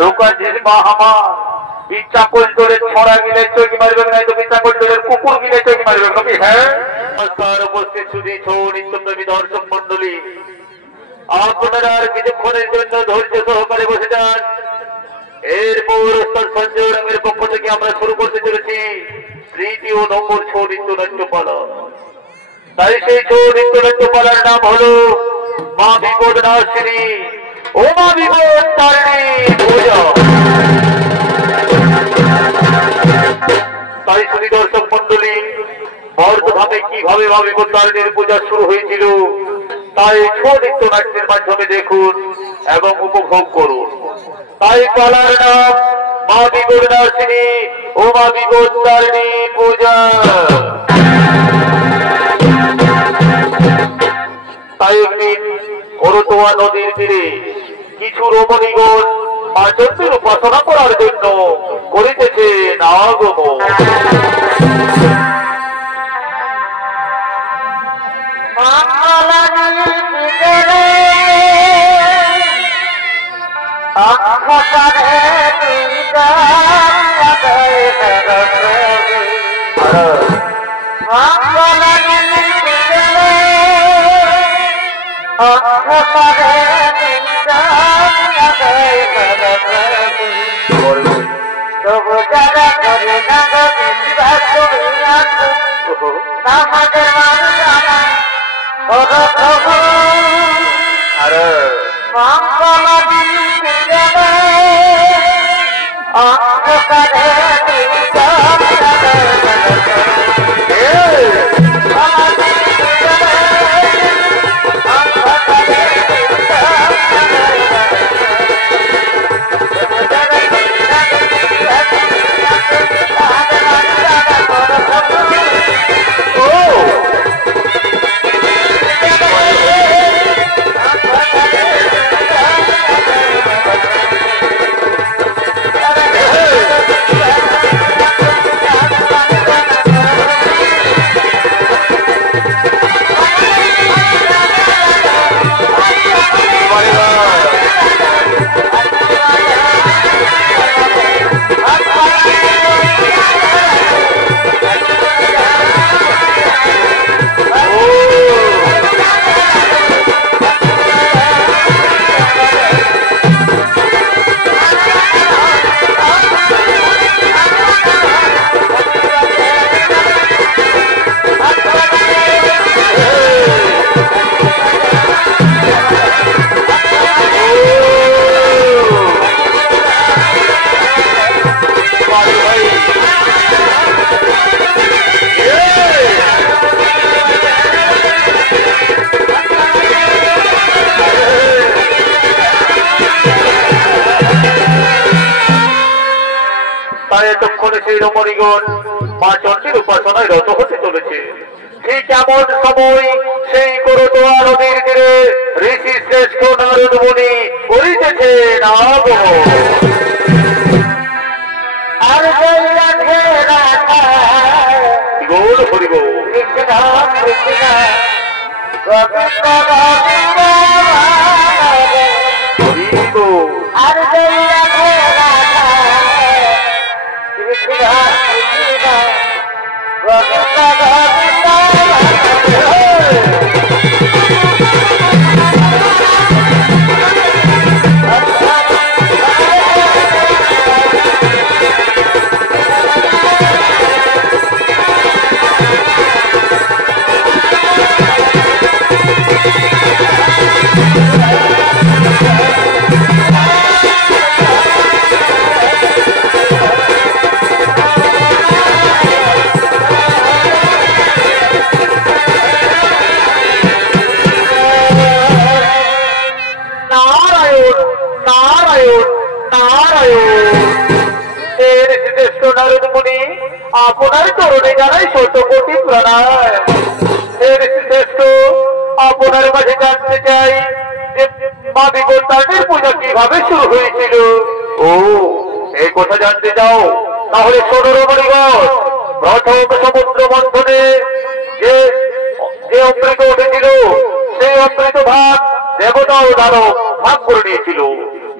ঢোকা মা আমার ইচ্ছা কোল ধরে ছড়া গিলে চোখ মারবে না, তো ইচ্ছা কোল ধরে কুকুর গিলে চোখ মারবে কবি। হ্যাঁ, নমস্কার উপস্থিত সুধীর নিত্যপ্রেমী দর্শক মন্ডলী, আপনারা আর কিছুক্ষণের জন্য ধৈর্য সহকারে বসে যান। এরপর সঞ্জয় রঙের পক্ষ থেকে আমরা শুরু করতে চলেছি তৃতীয় নম্বর ছৌ নৃত্য নাট্যপালা। তাই সেই ছৌ নৃত্য নাট্যপালার নাম হলো মা বিপদ নাশিনী ও মা বিপদ তারিণী পূজা। তাই শুধু দর্শক মন্ডলী, বর্তমানে কিভাবে মা বিপদ তারিণীর পূজা শুরু হয়েছিল তাই ছৌ নৃত্য নাট্যের মাধ্যমে দেখুন এবং উপভোগ করুন। তাই পালার নাম মা বিপদ নাশিনী ও মা বিপদ তারিণী পূজা। তাই একদিন করতোয়া নদীর তীরে কিছু রমণীগণ মা চণ্ডীর উপাসনা করার জন্য করিতেছেন আগমন। এতক্ষণে সেই রমণীগণ মা চণ্ডীর উপাসনায় রত হতে চলেছে। ঠিক এমন সময় সেই করতোয়া নদীর তীরে ঋষি শ্রেষ্ঠ নারদ মুনি করিতেছেন আগমন। গোল হরিব নারদ মুনি আপনার চরণে জানাই শত কোটি প্রণাম। শ্রেষ্ঠ আপনার মাঝে জানতে চাই যে মা বিপদ তারিণীর পূজা কিভাবে শুরু হয়েছিল। ও এই কথা জানতে চাও? তাহলে শোনো রমণীগণ, দেবতাও দানব ভাগ করে নিয়েছিল,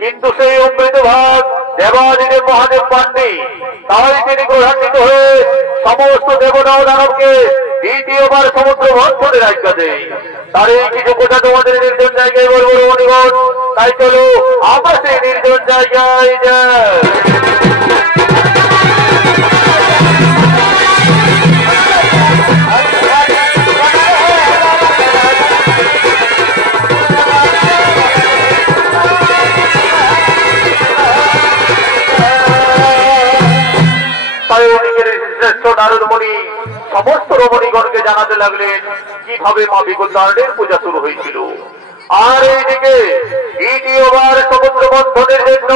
কিন্তু সেই অমৃত ভাগ দেবাদিদেব মহাদেব পাননি। তাই তিনি ক্রোধান্বিত হয়ে সমস্ত দেবতা ও দানবকে দ্বিতীয়বার সমুদ্র মন্থনের আজ্ঞা দেয়। তার এই কিছু কথা তোমাদের নির্জন জায়গায় বলবো রমণীগণ। তাই চলো আমরা সেই নির্জন জায়গায় যাই। শ্রেষ্ঠ নারদ মুনি সমস্ত রমণীগণকে জানাতে লাগলেন কিভাবে মা বিকলতারণের পূজা শুরু হয়েছিল। আর এইদিকে দ্বিতীয়বার সমুদ্র মন্থনের জন্য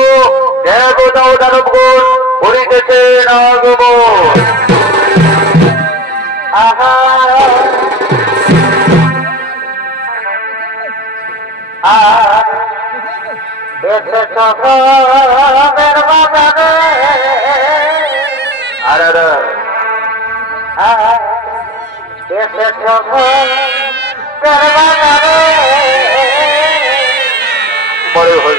দেবতা ও দানবগণ করিতেছেন আগমন। বড় হই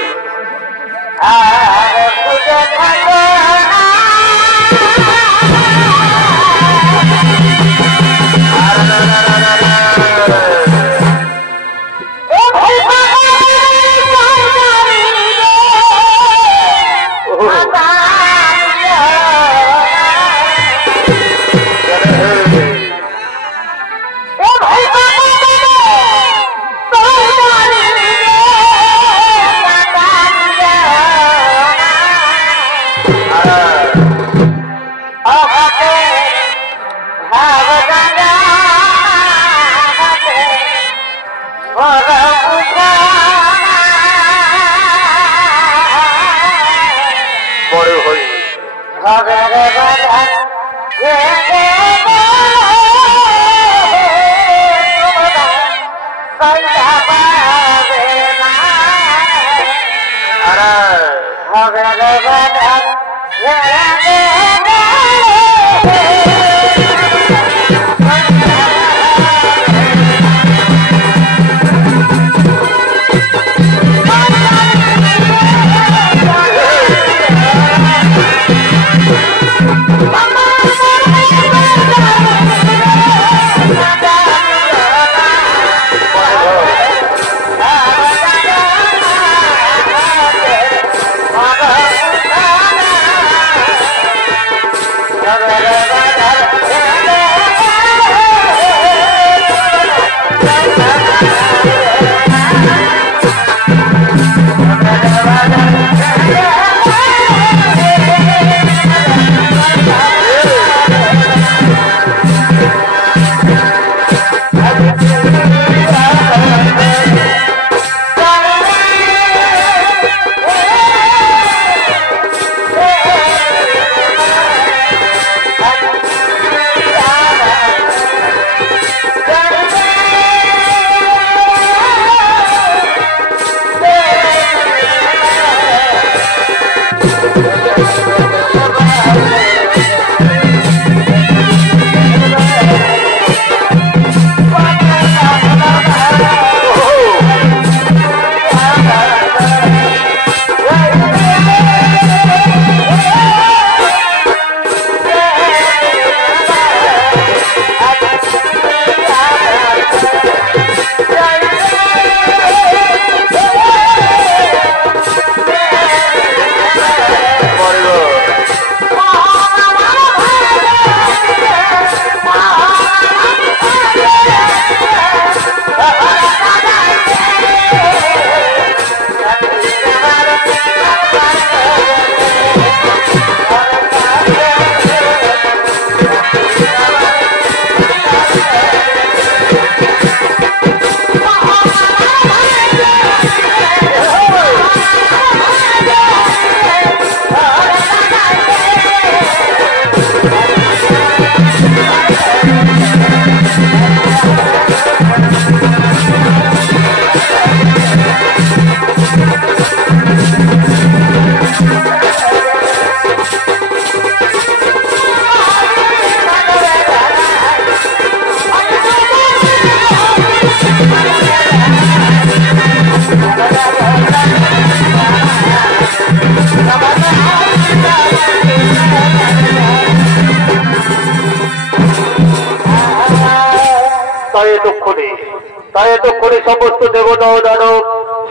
তাই এতক্ষণে সমস্ত দেবতা ও দানব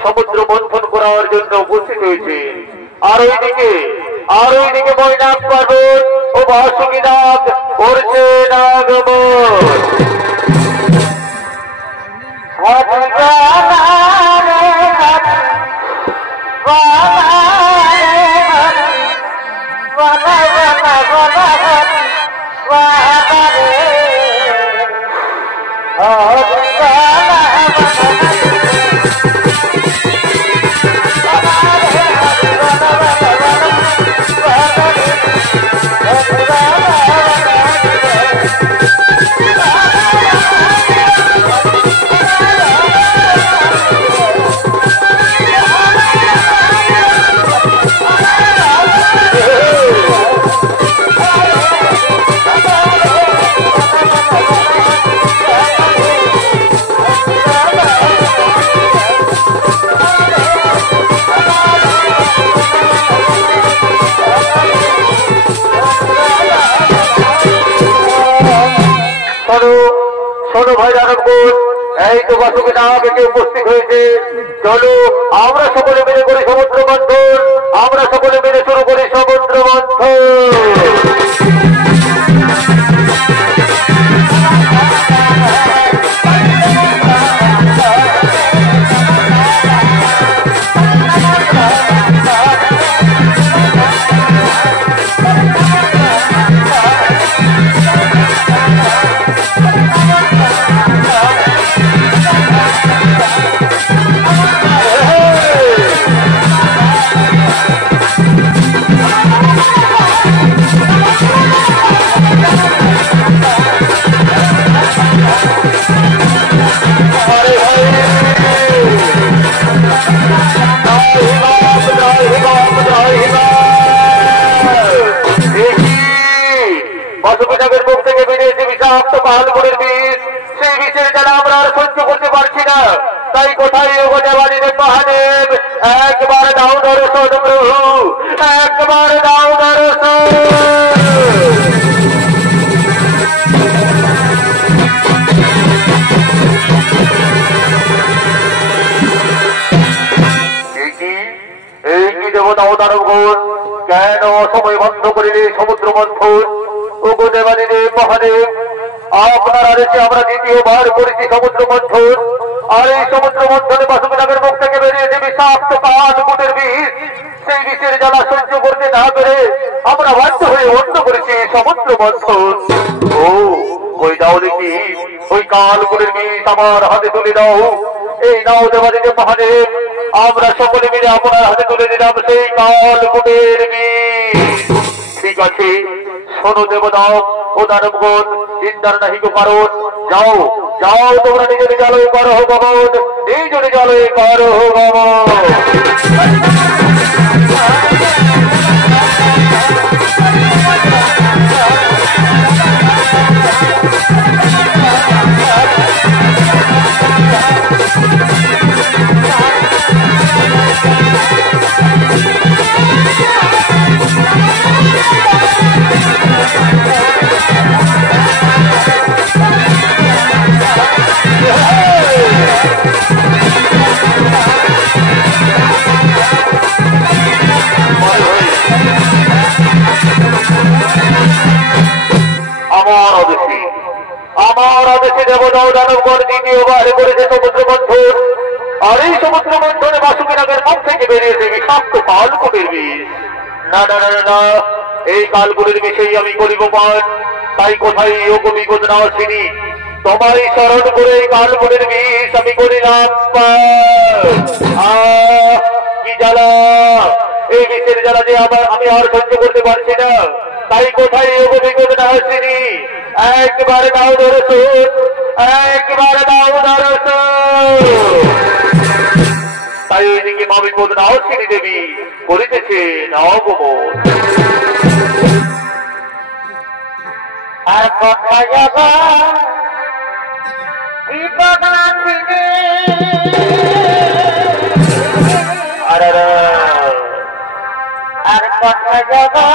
সমুদ্র মন্থন করার জন্য উপস্থিত হয়েছে। আর ওইদিকে মৈনাক পার্বত ও বাসুকী নাগ করছে নাগমন। শোনো ভাই দানবগণ, এই তো বাসুকী নাগ এসে উপস্থিত হয়েছে। চলো আমরা সকলে মিলে করি সমুদ্র মন্থন, আমরা সকলে মিলে শুরু করি সমুদ্র মন্থন। সেই বিষের জ্বালা আমরা আর সহ্য করতে পারছি না। তাই কোথায় দেবাদিদেব মহাদেব একবার দাও দর্শন প্রভু, একবার দাও দর্শন। এই কি দেবতা ও দানবগণ, কেন অসময় বন্ধ করিলে সমুদ্র মন্থন? ও গো দেবাদিদেব মহাদেব, আপনার আদেশে আমরা দ্বিতীয়বার করেছি সমুদ্র মন্থন। আর এই সমুদ্র মন্থনে বাসুকী নাগের মুখ থেকে বেরিয়েছে বিষাক্ত কালকূটের বিষ। সেই বিষের জ্বালা সহ্য করতে না পেরে আমরা বাধ্য হয়ে বন্ধ করেছি সমুদ্র মন্থন। ও ওই দাও দেখি, ওই কালকূটের বিষ আমার হাতে তুলে দাও। এই নাও দেবাদিদেব মহাদেব, আমরা সকলে মিলে আপনার হাতে তুলে দিলাম সেই কালকূটের বিষ। ঠিক আছে, শোনো দেবতা ও দানবগণ, চিন্তার নাহি কো কারণ। যাও যাও, তোমরা নিজের জলয় করো গমন, নিজের জলয় করো গমন। আমার আদেশে দেবতা ও দানবগণ দ্বিতীয়বার করেছে সমুদ্র মন্থন। আর এই সমুদ্র মন্থনে বাসুকী নাগের মুখ থেকে বেরিয়েছে বিষাক্ত কালকূটের বিষ। না না না না, এই কালকূটের বিষেই আমি করিব পান। তাই কোথায় ও কবি না চিনি, তোমারই স্মরণ করে এই কালকূটের বিষ আমি করিলাম পান। কি জ্বালা, এই বিষের জ্বালা যে আমি আর সহ্য করতে পারছি না। তাই কোথায় ও কবি না চিনি, একবার দাও দর্শন, একবার দাও দর্শন। তাই এদিকে মামি বোধ নাও চিনি দেবী করিতেছে নবমন। আর কথা যাবা আর কথা যাবা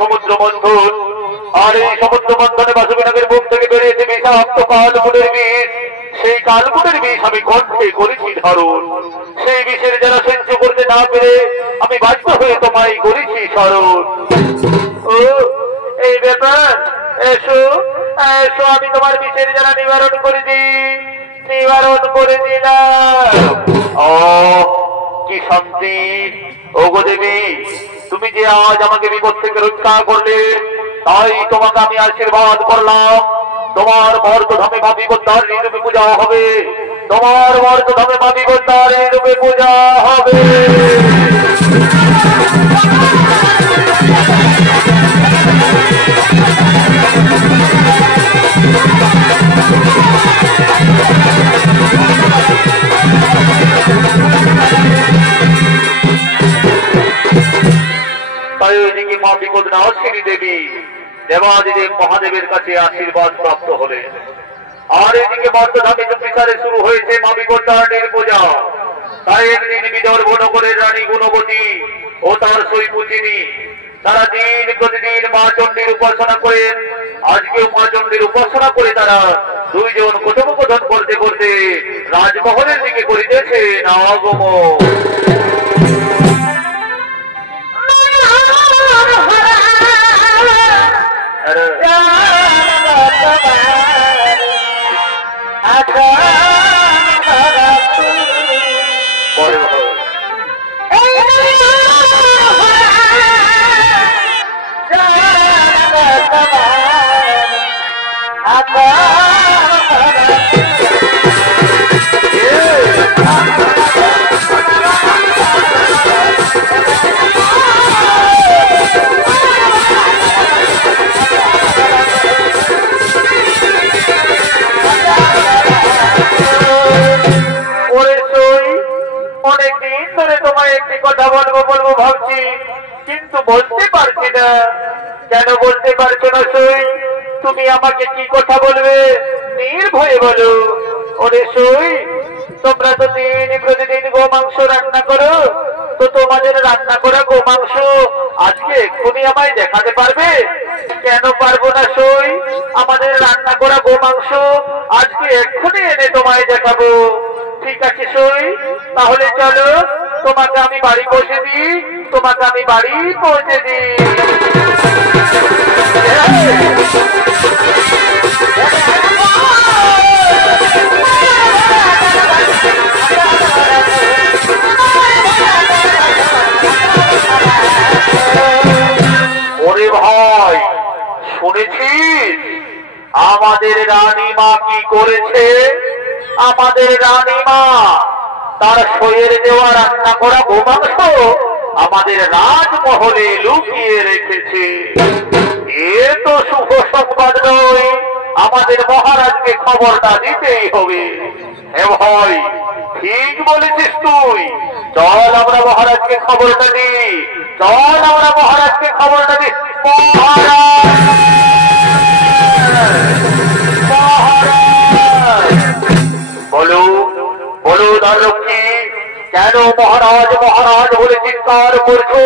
সমুদ্র মন্থন আর এই সমুদ্র মন্থনে বাসুবিনাগের মুখ থেকে বেরিয়েছে বিষাক্ত কালকুটের বিষ। সেই কালকুটের বিষ আমি কণ্ঠে করেছি ধারণ। সেই বিষের যারা সহ্য করতে না পেরে আমি বাধ্য হয়ে তোমায় করেছি স্মরণ। ও এই ব্যাপার, এসো এসো, আমি তোমার বিষের যারা নিবারণ করে দিলাম। ও কি শান্তি! ওগো দেবী, তুমি যে আজ আমাকে বিপদ থেকে রক্ষা করলে, তাই তোমাকে আমি আশীর্বাদ করলাম। তোমার মর্তধামে মা বিপত্তারিণী রূপে পূজা হবে, তোমার মর্তধামে মা বিপত্তারিণী রূপে পূজা হবে। তাই ওইদিকে মা বিপদনাশিনী দেবী দেবাদিদেব মহাদেবের কাছে আশীর্বাদ প্রাপ্ত হলেন। আর এদিকে মর্তধামে বিচারে শুরু হয়েছে মা বিপত্তারিণীর পূজা। তাই একদিন বিদর্ভ নগরের রানী গুণবতী ও তার সৈপুচিনী তারা দিন প্রতিদিন মা চণ্ডীর উপাসনা করেন। আজকেও মা চণ্ডীর উপাসনা করে তারা দুইজন কথোপকথন করতে করতে রাজমহলের দিকে করিতেছেন আগমন। কথা বলবো ভাবছি, কিন্তু বলতে পারছি না। কেন বলতে পারছো না সই? তুমি আমাকে কি কথা বলবে নির্ভয়ে বলো। ওরে সই, তোমরা তো প্রতিদিন গো মাংস রান্না করো, তো তোমাদের রান্না করা গো মাংস আজকে এক্ষুনি আমায় দেখাতে পারবে? কেন পারবো না সই? আমাদের রান্না করা গো মাংস আজকে এক্ষুনি এনে তোমায় দেখাবো। ঠিক আছে সই, তাহলে চলো তোমাকে আমি বাড়ি পৌঁছে দিই, তোমাকে আমি বাড়ি পৌঁছে দিই। ওরে ভাই, শুনেছিস আমাদের রানীমা কি করেছে? আমাদের রানীমা তার সইয়ের দেওয়া রান্না করা গোমাংস আমাদের রাজমহলে লুকিয়ে রেখেছে। এ তো শুভ সংবাদ নয়, আমাদের মহারাজকে খবরটা দিতেই হবে। হে ভাই, ঠিক বলেছিস তুই, চল আমরা মহারাজকে খবরটা দিই, চল আমরা মহারাজকে খবরটা দিই। বলো বলো দ্বাররক্ষী, কেন মহারাজ মহারাজ বলে চিৎকার করছো?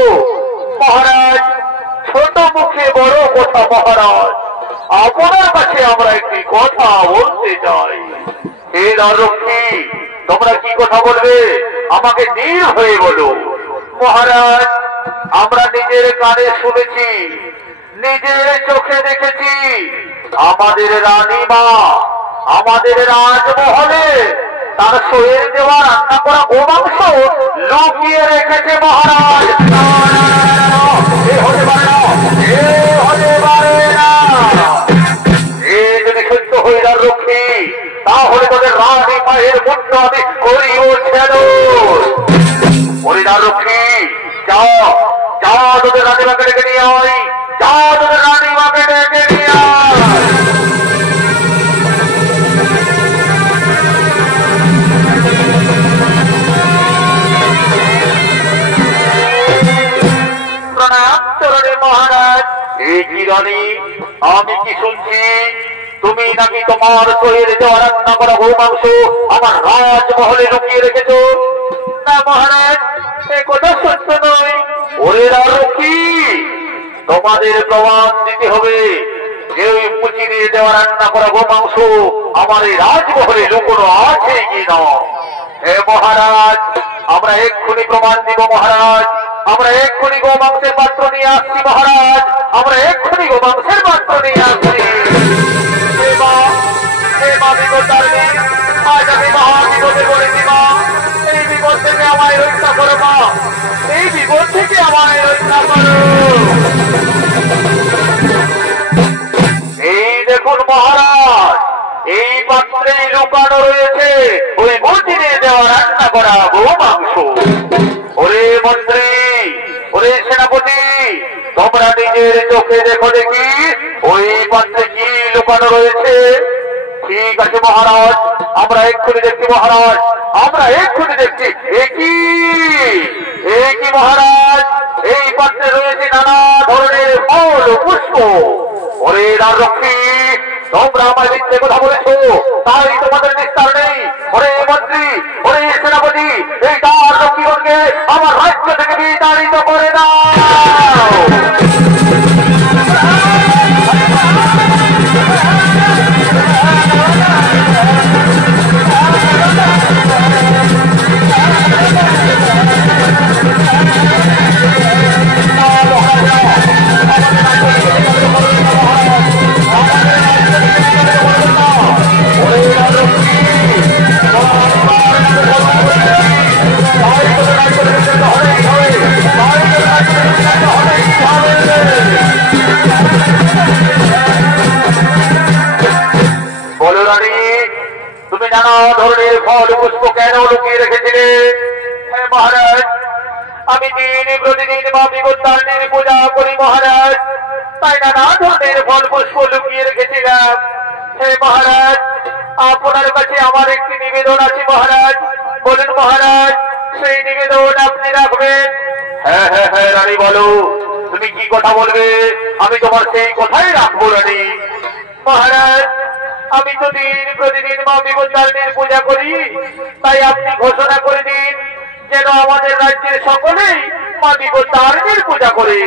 মহারাজ, ছোট মুখে বড় কথা মহারাজ, আপনার কাছে আমরা একটি কথা বলতে চাই। হে দ্বাররক্ষী, তোমরা কি কথা বলবে আমাকে নির্ভয়ে বলো। মহারাজ, আমরা নিজের কানে শুনেছি, নিজের চোখে দেখেছি, আমাদের রানীমা আমাদের রাজমহলে তার শরীর দেওয়া রান্না করা গোমাংস লুকিয়ে রেখেছে মহারাজ। হতে পারে না, হতে পারে না। এ যদি সত্য হয়ে যার রক্ষী, তাহলে তাদের রানী মায়ের মুন্ড আমি করিও ছেদ। হরিদার রক্ষী, যাও যাও, তোদের রানীমাকে ডেকে নিয়ে আয়, যাও তোদের রানীমাকে ডেকে নিয়ে আয়। মহারাজ, এই কি রানী, আমি কি শুনছি তুমি নাকি তোমার শরীর দেওয়া রান্না করা গোমাংস আমার রাজমহলে লুকিয়ে রেখেছো? না মহারাজ, এ কথা সত্য নয়। ওরে রক্ষী, তোমাদের প্রমাণ দিতে হবে যে ওই মুচি দিয়ে দেওয়া রান্না করা গোমাংস আমার এই রাজমহলে লুকোনো আছে কিনা। হে মহারাজ, আমরা এক্ষুনি প্রমাণ দিব মহারাজ। আমরা এক্ষুনি গোমাংসের পাত্র নিয়ে আসছি মহারাজ, আমরা এক্ষুনি গোমাংসের পাত্র নিয়ে আসছি। আজ আমি মহা বিপদে পড়েছি মা, এই বিপদ থেকে আমায় রক্ষা করো মা, এই বিপদ থেকে আমায় রক্ষা করো। এই দেখুন মহারাজ, এই পাত্রেই লুকানো রয়েছে ওই মন্দিরে দেওয়া রান্না করা গোমাংস। ওরে মন্ত্রী, ওরে সেনাপতি, তোমরা নিজের চোখে দেখো দেখি ওই পাত্রে কি লুকানো রয়েছে। ঠিক আছে মহারাজ, আমরা এক্ষুনি দেখছি মহারাজ, আমরা এক্ষুনি দেখছি। একই মহারাজ, এই পাত্রে রয়েছে নানা ধরনের ফল পুষ্প। ওরে রক্ষী, তোমরা আমার মিথ্যে কথা বলেছো, তাই তোমাদের নিস্তার নেই। ওরে মন্ত্রী, ওরে সেনাপতি, এই তার রক্ষীগণকে আমার রাজ্য থেকে বিতাড়িত করে দাও। তুমি নানা ধরনের ফল পুষ্প কেন লুকিয়ে রেখেছিলে? মহারাজ, আমি দিন প্রতিদিন মা বিপত্তারিণীর পূজা করি মহারাজ, তাই নানা ধরনের ফল পুষ্প লুকিয়ে রেখেছিলাম। হে মহারাজ, আপনার কাছে আমার একটি নিবেদন আছে মহারাজ। বলুন মহারাজ, সেই নিবেদন আপনি রাখবেন? হ্যাঁ হ্যাঁ হ্যাঁ রানী, বলো তুমি কি কথা বলবে, আমি তোমার সেই কথাই রাখবো রানী। মহারাজ, আমি তো দিন প্রতিদিন মা বিপত্তারিণীর পূজা করি, তাই আপনি ঘোষণা করে দিন যেন আমাদের রাজ্যের সকলেই মা বিপত্তারিণীর পূজা করে।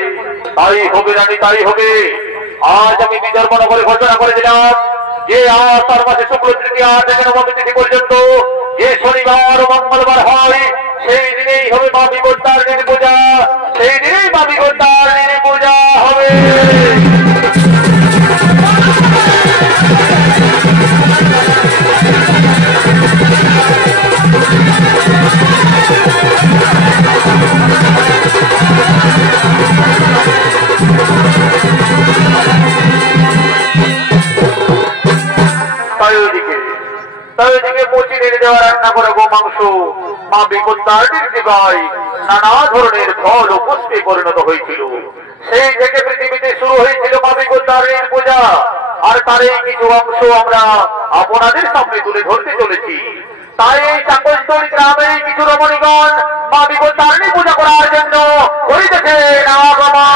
তাই হবে রানী, তাই হবে। আজ আমি বিদর্ভনগরে ঘোষণা করে দিলাম যে আষাঢ় মাসে শুক্ল তৃতীয়া থেকে নবমী তিথি পর্যন্ত যে শনিবার ও মঙ্গলবার হয়, সেই দিনেই হবে মা বিপত্তারিণীর পূজা, সেই দিনেই মা বিপত্তারিণীর পূজা হবে। রান্না করা গোমাংস মা বিপত্তারিণীর দিবাই নানা ধরনের ফল ও পুষ্পে পরিণত হয়েছিল। সেই থেকে পৃথিবীতে শুরু হয়েছিল মা বিপত্তারিণীর পূজা, আর তারই কিছু অংশ আমরা আপনাদের সামনে তুলে ধরতে চলেছি। তাই এই চাকলতলী গ্রামের কিছু রমণীগণ মা বিপত্তারিণী পূজা করার জন্য করিতেছে তোমার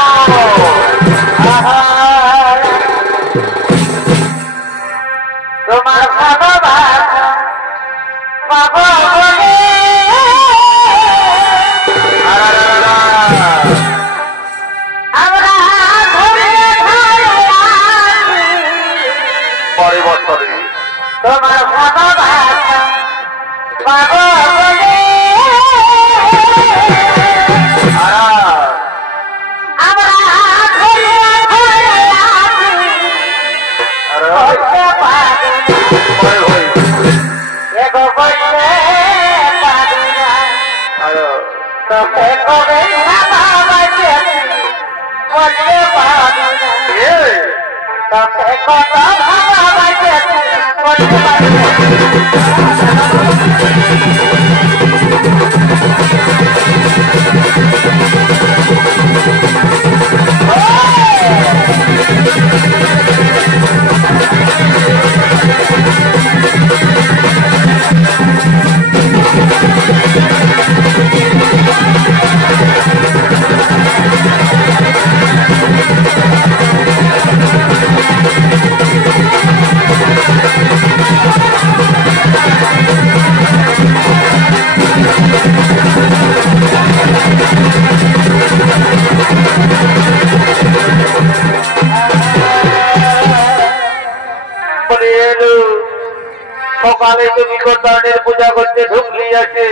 সকালে তুমি কর্তানের পূজা করতে ঢুকলি আছে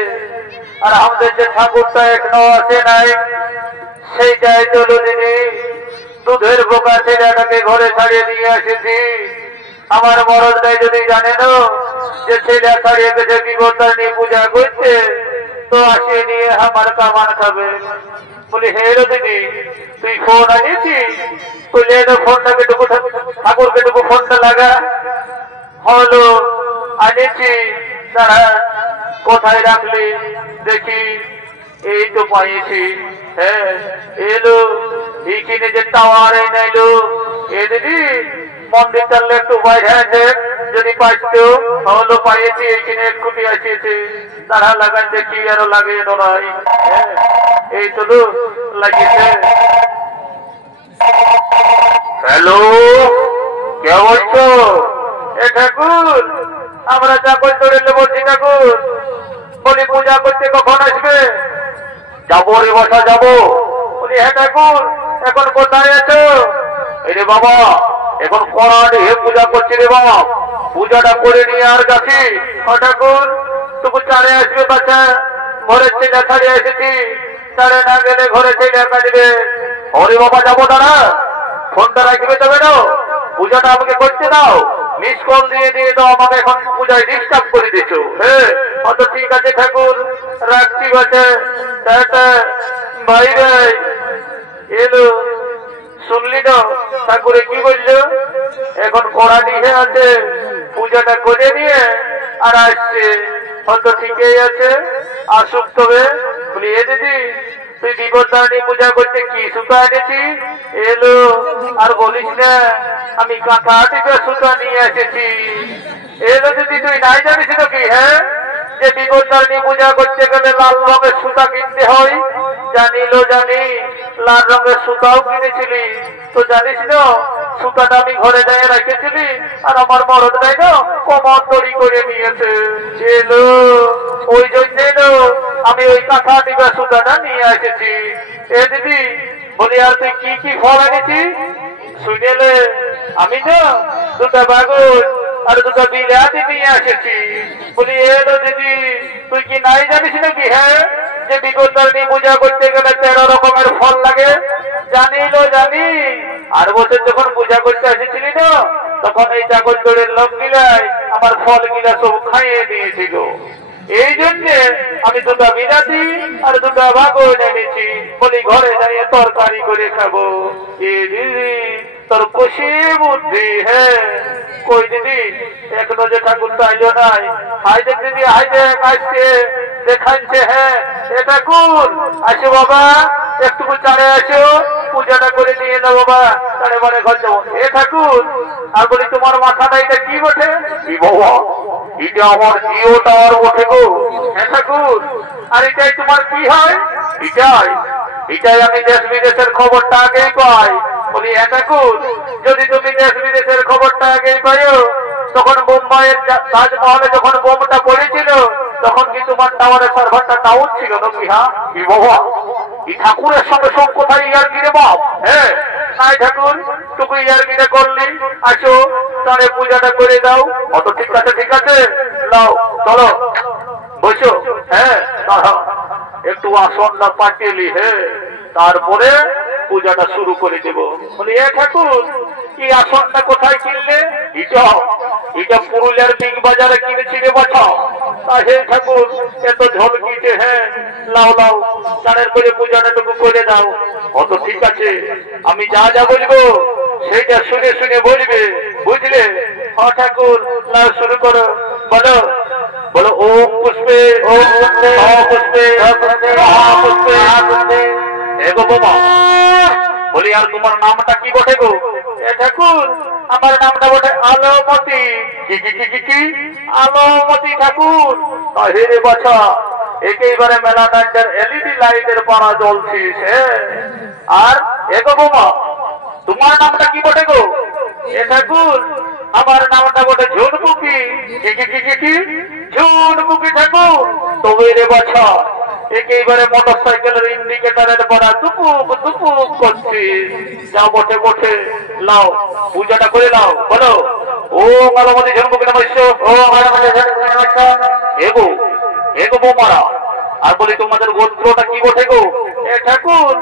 আর আমাদের যে ঠাকুরটা এখনো আসে নাই সেইটাই চলো দিদি দুধের বোকা ছেলেটাকে ঘরে ছাড়িয়ে নিয়ে এসেছি আমার মরদটাই যদি জানে না যে ছেলে ছাড়িয়ে গেছে কি কর্তার নিয়ে পূজা করছে তো আসিয়ে নিয়ে আমার কামান খাবে বলি হে দিদি তুই ফোন আনিয়েছি বলে ফোনটাকে টুকু ঠাকুরকে টুকু ফোনটা লাগা হলো আনেছি তারা কোথায় রাখলি দেখি এই তো পাইছি হ্যাঁ এলো এইখানে যে টাওয়ার নাইলো এ দিদি মন্দির চাললে একটু বাইরে আছে যদি পাইতো হলো পাইছি এইখানে একটুটি আসিয়েছে তারা লাগান দেখি আরো লাগিয়ে নয় হ্যাঁ এই তো লাগিয়েছে হ্যালো কে বলছো এ ঠাকুর আমরা চাকল ধরে বলছি ঠাকুর বলি পূজা করতে কখন আসবে যাবো রে বসা যাবো বলি হ্যাঁ ঠাকুর এখন কোথায় আছো রে বাবা এখন পড়াটে হে পূজা করছি রে বাবা পূজাটা করে নিয়ে আর গেছি ঠাকুর তবু চারে আসবে বাচ্চা ঘরের ছেলে ছাড়িয়ে এসেছি চারে না গেলে ঘরে ছেলে কাটবে ওরে বাবা যাবো দাঁড়া ফোনটা রাখবে তবে না পূজাটা আমাকে করতে দাও মিস কল দিয়ে দাও আমাকে এখন পূজায় ডিস্টার্ব করে দিচ্ছ হ্যাঁ অত ঠিক আছে ঠাকুর রাখছি বাচ্চা টাটা ভাই ভাই এলো শুনলি না ঠাকুরে কি বললো এখন কড়া নিয়ে আছে পূজাটা করে নিয়ে আর আসছে হয়ত ঠিকই আছে আসুক তবে বলি এ দিদি তুই বিপত্তারণী পূজা করতে কি সুতা এনেছি এলো আর বলিস না আমি কাঁথা থেকে সুতা নিয়ে এসেছি এলো দিদি তুই নাই জানিস তো কি হ্যাঁ যে বিপত্তারণী পূজা করতে গেলে লাল রঙের সুতা কিনতে হয় জানিলো জানি লাল রঙের সুতাও কিনেছিলি তো জানিস না সুতাটা আমি ঘরে যাই রেখেছিলি আর আমার মরদটাই না কোমর তৈরি করে নিয়েছে এলো ওই জন্য আমি ওই কাঁথা দিবা সুতাটা নিয়ে এসেছি এ দিদি বলি আর তুই কি কি ফল এনেছি শুনেলে আমি না দুটা বাগুন আর দুটো বিলাতি নিয়ে এসেছি বলি এলো দিদি তুই কি নাই জানিস নাকি হ্যাঁ যে বিপত্তারণী পূজা করতে গেলে 13 রকমের ফল লাগে জানিলো জানি আর বছর যখন পূজা করতে এসেছিলি না তখন এই চাকরজোড়ের লোক গিলাই আমার ফল গিলা সব খাইয়ে দিয়েছিল এই জন্যে আমি দুটো বিলাতি আর দুটো বাগুন এনেছি বলি ঘরে যাইয়ে তরকারি করে খাবো এ দিদি তোর খুশি বুদ্ধি হ্যাঁ কই দিদি এখনো যে ঠাকুর তো আইলো নাই হাই দেখ দিদি হাই দেখ আসছে দেখাচ্ছে হ্যাঁ এ ঠাকুর আসো বাবা একটু চারে আসো পূজাটা করে নিয়ে যাও বাবা তারে বারে ঘর যাবো এ ঠাকুর আর বলি তোমার মাথাটা এটা কি বটে কি বাবা এটা আমার জিও টাওয়ার বটে গো হ্যাঁ ঠাকুর আর এটাই তোমার কি হয় এটাই আমি দেশ বিদেশের খবরটা আগেই পাই বলি হ্যাঁ ঠাকুর যদি তুমি দেশ বিদেশের খবরটা আগেই পাইও তখন মুম্বাইয়ের তাজমহলে যখন বোমটা পড়েছিল তখন কি তোমার টাওয়ারের সার্ভারটা ডাউন ছিল নাকি হ্যাঁ কি বাবা এই ঠাকুরের সঙ্গে সব কোথায় ইয়ার কিরে বাপ হ্যাঁ নাই ঠাকুর টুকু ইয়ার কিনে করলি আসো তাহলে পূজাটা করে দাও অত ঠিক আছে লাও চলো বসো হ্যাঁ একটু আসনটা পাঠিয়ে হ্যাঁ তারপরে পূজাটা শুরু করে দেব। বলি এ ঠাকুর এই আসনটা কোথায় কিনলে? এটা পুরুলিয়ার বিগ বাজারে কিনেছি রে বাছা। তা হে ঠাকুর এত ঝলকিছে, হ্যাঁ লাও লাও চারের করে পূজাটাটুকু করে দাও। অত ঠিক আছে, আমি যা যা বলবো সেইটা শুনে শুনে বলবে, বুঝলে? হ্যাঁ ঠাকুর লাও শুরু করো, বলো বলো ওম পুষ্পে ওম পুষ্পে পুষ্পে পুষ্পে। এগো বোমা বলি আর তোমার নামটা কি বটে গো? এ ঠাকুর আমার নামটা বটে আলোমতি। কি কি কি কি কি আলোমতি ঠাকুর? হে রে বাছা একেবারে মেলা ডাক্তার এলইডি লাইটের পাড়া জ্বলছিস। আর এগো বোমা তোমার নামটা কি বটে গো? এ ঠাকুর আমার নামটা বটে ঝুনমুখী। কি কি কি কি কি ঝুনমুখী ঠাকুর? তবে রে বাছা একেবারে মোটর সাইকেলের ইন্ডিকেটারের পড়া দুপুক দুপুক করছিস। যাও বটে বটে লাও পূজাটা করে লাও। বলো ও আলোমতি ঝুনমুখী নমস্য, ও আলোমতি ঝুনমুখী নমস্য। এগো এগো বোমারা আর বলি তোমাদের গোত্রটা কি বটে গো? এ ঠাকুর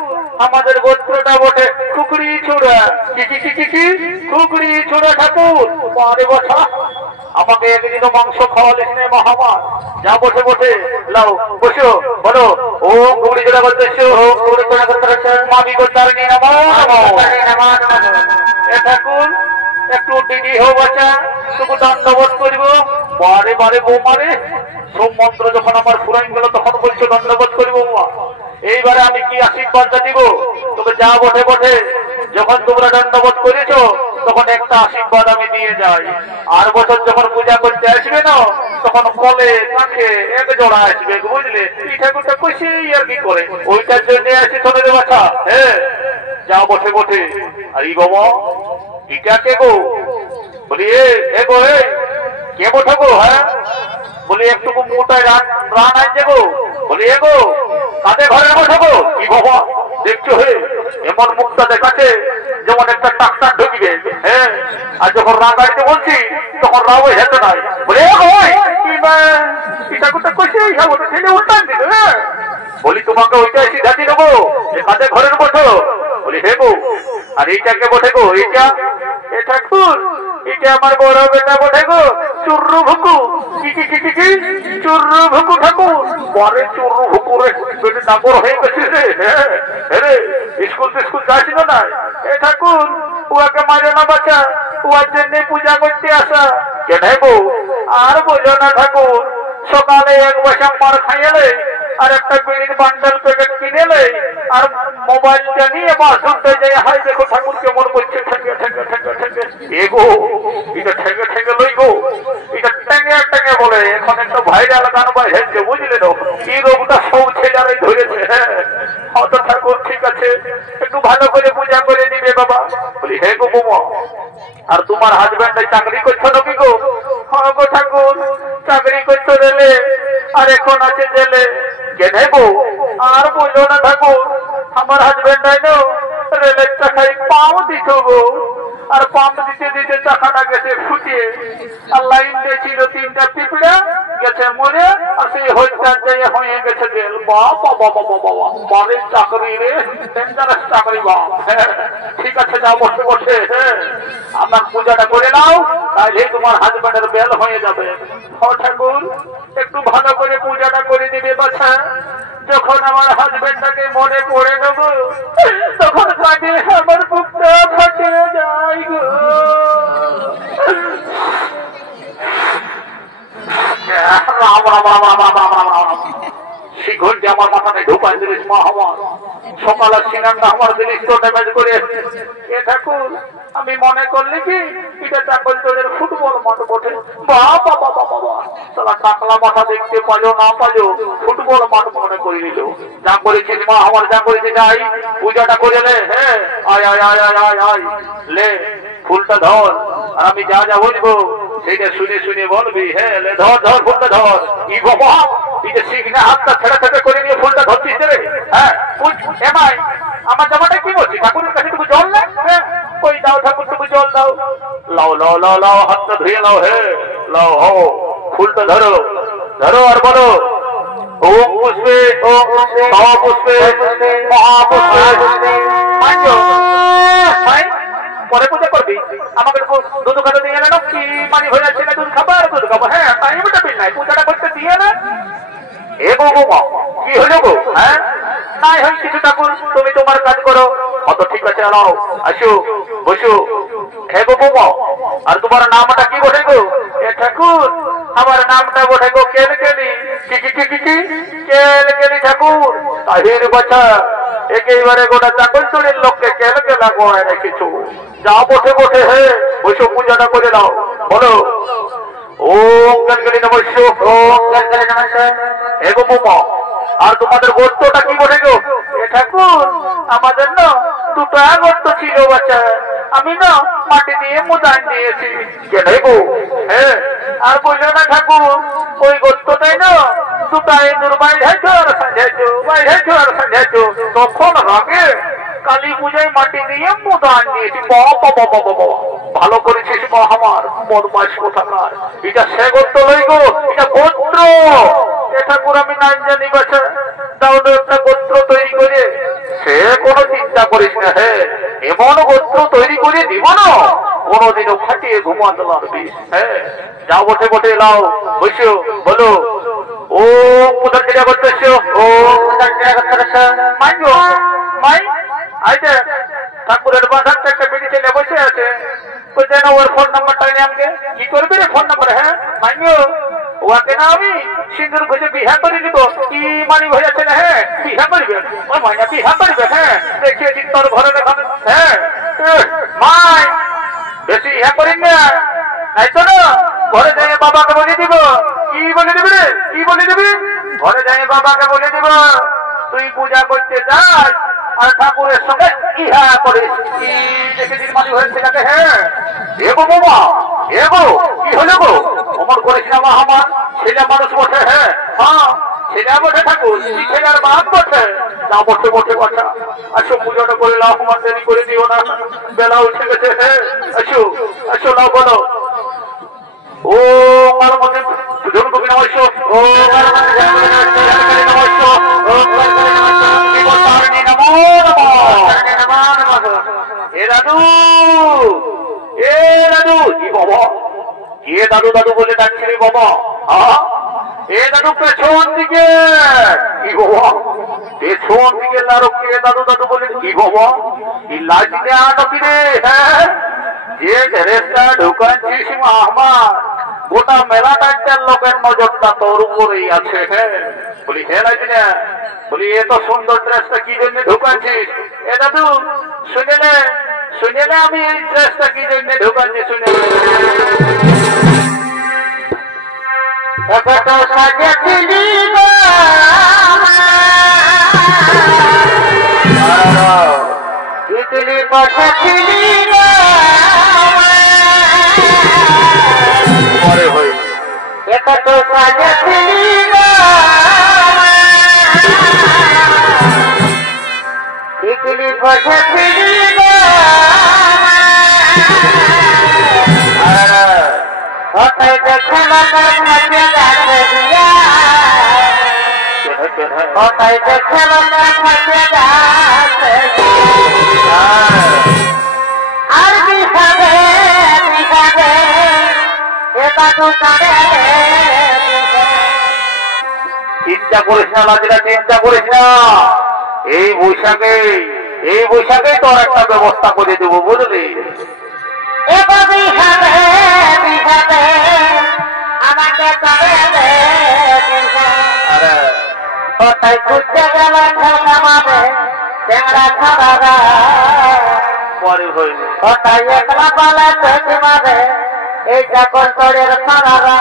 আমাদের গোত্রটা বটে খুকড়ি ছোড়া। কি কি কি কি কি খুকড়ি ছোড়া ঠাকুর? আরে বাছা আমাকে একদিনও মাংস খাওয়ালিস নে মহামান। যা বটে বটে লাও বসো। বলো ও খুকড়ি ছোড়া করতেছ, ও খুকড়ি ছোড়া করতে মাবি গোত্রানি নমো নমো নমো নমো। এ ঠাকুর একটু দিদি হো বাচ্চা তোকে দণ্ডবোধ করিব। বারে বারে বৌমারে সোম মন্ত্র যখন আমার ফুরাইন গেল তখন বলছো দণ্ডবোধ করিব। এইবারে আমি কি আশীর্বাদটা দিব তোকে? যা বটে বটে যখন তোমরা দণ্ডবোধ করেছো তখন একটা আশীর্বাদ আমি দিয়ে যাই। আর বছর যখন পূজা করতে আসবে না তখন কলে কাছে এক জোড়া আসবে, বুঝলে? এই ঠাকুরটা কইছি আর কি করে ওইটার জন্য আসি চলে রে বাছা। হ্যাঁ যা বটে বটে। আর এই বাবা এটা কে গো? বলি এ গো এ কে বটে গো? হ্যাঁ বলি একটুকু মোটায় রান আনছে গো। বলি এ গো কাঁধে ঘরে বসে গো। কি বাবা দেখছো হে এমন মুখটা দেখাচ্ছে যেমন একটা ডাক্তার ঢুকবে। হ্যাঁ আর যখন রা গাড়িতে বলছি তখন রাও হেঁটে নাই। বলে ঠাকুরটা কইছে ছেলে উল্টান দিল। বলি তোমাকে ওইটা এসে গাছি দেবো যে কাঁধে ঘরের বসো। বলি হে গো আর এইটাকে বটে গো? এইটা এ ঠাকুর এটা আমার বড় বেটা বটে গো চুর্রু ভুকু। কি কি কি কি কি চুর্রু ভুকু ঠাকুর? পরে চুর্রু ভুকু রে বেটে নাগর হয়ে গেছে রে। হ্যাঁ রে স্কুল স্কুল যাচ্ছিল না। এ ঠাকুর উহাকে মারে না বাচ্চা, উহার জন্য পূজা করতে আসা। কেন গো? আর বললো না ঠাকুর সকালে এক বছর মার খাইলে আর একটা বিড়ির বান্ডেল প্যাকেট কিনেলে আর মোবাইলটা নিয়ে বাস শুনতে যাই। হাই দেখো ঠাকুর কেমন করছে ঠেঙ্গে ঠেঙ্গে ঠেঙ্গে ঠেঙ্গে। এগো এটা ঠেঙ্গে ঠেঙ্গে লই গো, এটা ঠেঙ্গে ঠেঙ্গে বলে। এখন একটা ভাইরাল গান বাই হয়েছে, বুঝলে তো? এই রোগটা সব ছেলেরাই ধরেছে। হ্যাঁ অত ঠাকুর ঠিক আছে একটু ভালো করে পূজা করে দিবে বাবা। বলি হে গো বোমা আর তোমার হাজবেন্ড চাকরি করছো নাকি গো? হ্যাঁ গো ঠাকুর চাকরি করছো রেলে আর এখন আছে জেলে। কেন গো? আর বললো না ঠাকুর আমার হাজবেন্ড রেলের চাকায় পাও দিত গো। আর পাম্প দিতে দিতে চাকাটা গেছে ফুটিয়ে আর লাইন দিয়েছিল তিনটা পিঁপড়া গেছে মরে আর সেই হত্যার জায়গায় হয়ে গেছে জেল। বাবা বাবা বাবা বাড়ির চাকরি রে ডেঞ্জারাস চাকরি। বাপ ঠিক আছে যা বসে বসে আপনার পূজাটা করে নাও তাইলে তোমার হাজবেন্ডের বেল হয়ে যাবে। ঠাকুর একটু ভালো করে পূজাটা করে দিবে বাছা। যখন আমার হাজবেন্ডটাকে মনে পড়ে নেব তখন কাজে আমার বুকটা ফাটে যায় গো। রাম রাম রাম রাম রাম রাম রাম রাম। শিখরটি আমার মাথায় ঢুকাই দিলিস মা আমার। সকালের সিনানটা আমার জিনিস তো ড্যামেজ করে। এ ঠাকুর আমি মনে করলি কি এটা চাকলচরের ফুটবল মাঠ বটে। বাবা বাবা বাবা তারা টাকলা মাথা দেখতে পালো না পালো ফুটবল মাঠ মনে করে নিল। যা করেছিস মা আমার, যা করেছে যাই পূজাটা করে লে। হ্যাঁ আয় আয় আয় আয় আয় আয় লে ফুলটা ধর আর আমি যা যা বলবো সেইটা শুনে শুনে বলবি। হ্যাঁ লে ধর ধর ফুলটা ধর। ই বাবা এটা শিখনে হাতটা ছেড়ে ছেড়ে করে নিয়ে ফুলটা ধরছিস রে। হ্যাঁ এমাই আমার জামাটা কি বলছি ঠাকুরের কাছে তুমি জল না? ওই দাও ঠাকুর তুমি জল দাও। লাও লাও লাও লাও হাতটা ধুয়ে লাও। হে লাও হো ফুলটা ধরো ধরো আর বলো ওম পুষ্পে ওম পুষ্পে মহাপুষ্পে পরে পূজা করবি আমাকে দুধ খাতে দিয়ে না কি পানি হয়ে যাচ্ছে না দুধ খাবার দুধ খাবো হ্যাঁ টাইমটা বিল নাই পূজাটা করতে দিয়ে না এ গো গো কি হলো গো হ্যাঁ নাই হয় কিছু ঠাকুর তুমি তোমার কাজ করো অত ঠিক আছে আলাও আসো বসো হে গো গো আর তোমার নামটা কি বটে গো এ ঠাকুর আমার নামটা বটে গো কেলকেলি কেলকেলি ঠাকুর তাহির বাছা একেবারে গোটা চাকলচুরির লোককে কেলকেলা গোয়ায় রেখেছো যা বসে বসে হে বসো পূজাটা করে দাও বলো ওম গণগণি নমস্য ওম গণগণি নমস্য হে গো বুমা আর তোমাদের গোত্রটা কি বলে গো এ ঠাকুর আমাদের না দুটো গোত্র ছিল বাচ্চা আমি না মাটি দিয়ে মুদান দিয়েছি কেন গো হ্যাঁ আর বললো না ঠাকুর ওই গোত্রটাই না দুটো ইঁদুর বাইরেছো আর সাজাইছো তখন আগে কালী পূজায় মাটি দিয়ে মুদান দিয়েছি বাবা ভালো করেছিস মা আমার বদমাস কোথাকার এটা সে গোত্র লই গো এটা গোত্র এ ঠাকুর আমি নাম জানি বাছা তাহলে একটা গোত্র তৈরি করে সে কোনো চিন্তা করিস না হ্যাঁ এমন গোত্র তৈরি করে দিব না কোনোদিনও ফাটিয়ে ঘুমাতে পারবি হ্যাঁ যাও বসে বসে এলাও বসো বলো ও পূজার ক্রিয়া করতেছ ও পূজার ক্রিয়া করতেছ মাই আইতে ঠাকুরের বাসার একটা বেটি ছেলে বসে আছে তো যেন ওর ফোন নাম্বারটা নিয়ে আমাকে কি করবি রে ফোন নাম্বার হ্যাঁ মাইও ওকে না আমি সিন্দুর খুঁজে বিহা করে দিব কি মানি হয়ে যাচ্ছে না হ্যাঁ বিহা করবে ও মাইনা বিহা করবে হ্যাঁ দেখিয়েছি তোর ঘরে দেখাবে হ্যাঁ মাই বেশি ইহা করিস না তাই তো না ঘরে যাই বাবাকে বলে দিব কি বলে দিবি রে কি বলে দিবি ঘরে যাই বাবাকে বলে দিব তুই পূজা করতে যাস আর ঠাকুরের সঙ্গে ইহা করিস কি দেখেছিস মানি হয়েছে যাকে হ্যাঁ এগো বাবা এগো কি হলো গো অমর করিস না মা আমার ছেলে মানুষ বসে হ্যাঁ হ্যাঁ ছেলে বসে ঠাকুর ছেলের বাপ বসে না বসে বসে কথা আসো পূজাটা করে লাও আমার দেরি করে দিও না বেলা উঠে গেছে হ্যাঁ আসো আসো লাও বলো ও আমার মধ্যে জনকবি নমস্য ও নমস্য ও দাদু দাদু বলে ডাকছি বাবা এ দাদু পেছন দিকে কি বাবা পেছন দিকে দাদু দাদু বলে কি বাবা এই লাইনে আটকি রে হ্যাঁ যে গ্যারেজটা ঢুকাচ্ছিস আমার গোটা মেলাটার লোকের নজরটা তোর উপরেই আছে হ্যাঁ বলি হ্যাঁ লাইনে বলি এত সুন্দর ড্রেসটা কি জন্য ঢুকাচ্ছিস এ দাদু শুনে নে আমি এই ড্রেসটা কি জন্য ঢুকাচ্ছি শুনে পরে হই এটা তো টিকলি চিন্তা করিস না লাজিরা চিন্তা করিস না এই বৈশাখে তোর একটা ব্যবস্থা করে দেবো বুঝলি আমাকে ঘুরতে গেলে পরে হইল ওটাই একলা বলে চোখে মারে এই চাকল তোরের খারারা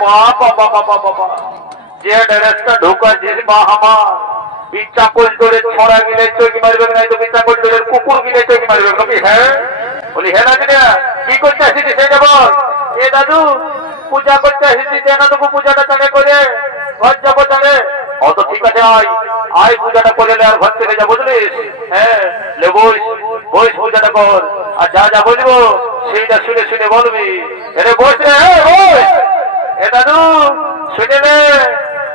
বাবা বাবা বাবা যে ড্রেসটা ঢুকাচ্ছিস মা আমার চাকল তোরে ছড়া গিলে চোখে মারবে না তো চাকল তোরের কুকুর গিলে চোখে মারবে কবি হ্যাঁ বলি হ্যাঁ না কি করতে আসিস সেটা বল এ দাদু পূজা করতে আসিস যেন তোকে পূজাটা চালে করে ঘর যাবো চালে অত ঠিক আছে আয় পূজাটা করে আর ঘর থেকে যা বুঝলিস হ্যাঁ লে বইস পূজাটা কর আর যা যা বলবো সেইটা শুনে শুনে বলবি এরে বস রে এ দাদু শুনে নে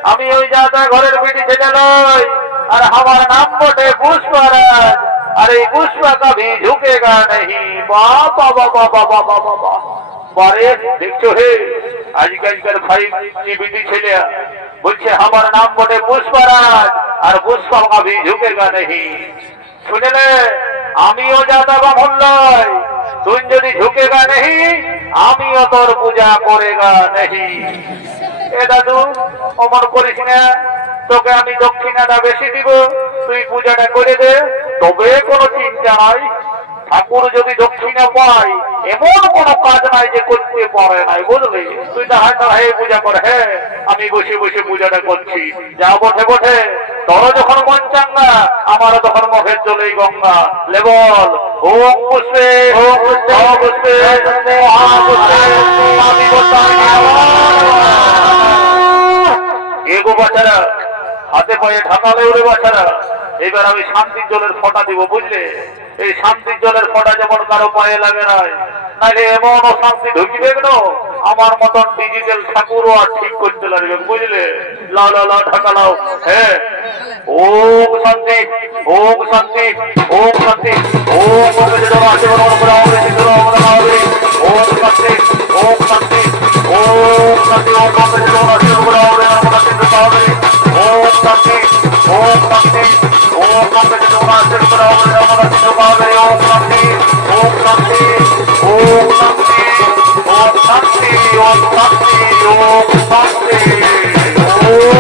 আমি ওই যা ঘরের বেটি ছেলে নয় আর আমার নাম বটে পুষ্পারাজ अरे पुष्पा कभी झुकेगा नहीं। बाबा बाबा बाबा बाबा बाबा बारे देखो हे आजकल भाई बेटी छेले बोलছে আমার নাম বটে পুষ্পরাজ আর পুষ্পা कभी झुकेगा नहीं। শুনলে আমিও যাদব মহল্লায় তুই যদি ঝুঁকেগা नहीं আমিও তোর পূজা করেগা नहीं। এ দাদু অমন করিস না, তোকে আমি দক্ষিণাটা বেশি দিব, তুই পূজাটা করে দে, তবে কোনো চিন্তা নাই। ঠাকুর যদি দক্ষিণা পায় এমন কোনো কাজ নাই যে করতে পারে নাই, বুঝলি? তুই দাঁড়ায় দাঁড়ায় পূজা কর। হ্যাঁ আমি বসে বসে পূজাটা করছি, যা বটে বটে। তোর যখন মন চাঙ্গা আমারও তখন মুখের জলেই গঙ্গা। লেবল ওম পুষ্পে ওম পুষ্পে ওম পুষ্পে আমি এগো বাচ্চারা হাতে পায়ে ঢাকালে ওরে বাচ্চারা। এবার আমি শান্তির জলের ফোঁটা দিব, বুঝলে? এই শান্তির জলের ফোঁটা যেমন কারো পায়ে লাগে নাই, নাহলে এমন অশান্তি ঢুকিবে না আমার মতন ডিজিটাল ঠাকুরও আর ঠিক করতে লাগবে, বুঝলে? লাও লাও লাও ঢাকা লাও। হ্যাঁ ওম শান্তি ওম শান্তি ওম শান্তি ওম শান্তি ওম শান্তি ওম শান্তি ওম শান্তি ওম শান্তি ওম শান্তি ওম শান্তি ओम शांति ओम शांति ओम शांति ओम शांति ओम शांति ओम शांति ओम शांति ओम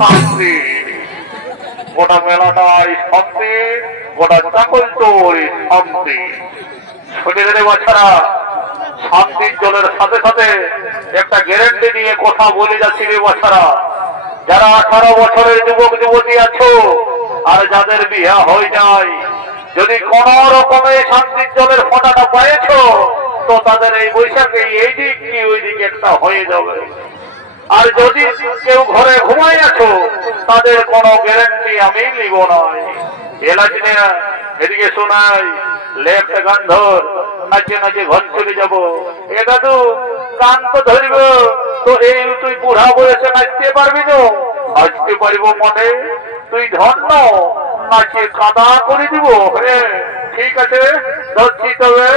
शांति। গোটা মেলাটাই শান্তি, গোটা চাকলটোই শান্তি। শুনে বাচ্চারা শান্তির জলের সাথে সাথে একটা গ্যারান্টি নিয়ে কথা বলে যাচ্ছি রে বাচ্চারা। যারা 18 বছরের যুবক যুবতী আছো আর যাদের বিয়ে হয়ে যায়, যদি কোন রকমে শান্তির জলের ফোঁটাটা পাইছ তো তাদের এই বৈশাখে এই দিক কি ওই দিকে একটা হয়ে যাবে। আর যদি কেউ ঘরে ঘুমাই আছো তাদের কোনো গ্যারান্টি আমি নিব না। এলাচ নিয়ে এদিকে শোনাই লেফট গান ধর, নাচে নাচে ঘর চলে যাবো। এ দাদু গান তো ধরিব তো এই তুই বুড়া বয়সে নাচতে পারবি না? নাচতে পারিব মনে, তুই ধন্য নাচে কাদা করে দিব। হ্যাঁ ঠিক আছে ধরছি তবে।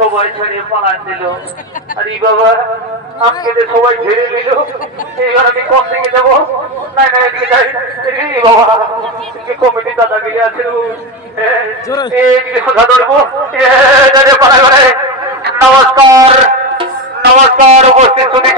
সবাই ছেড়ে পালান দিল। আরে বাবা আমাকে সবাই ছেড়ে দিল, এইবার আমি কোন দিকে যাবো? না না এদিকে যাই। বাবা কমিটি দাদাগিরি আছে, এইদিকে সোজা ধরবো। নমস্কার নমস্কার উপস্থিত সুধী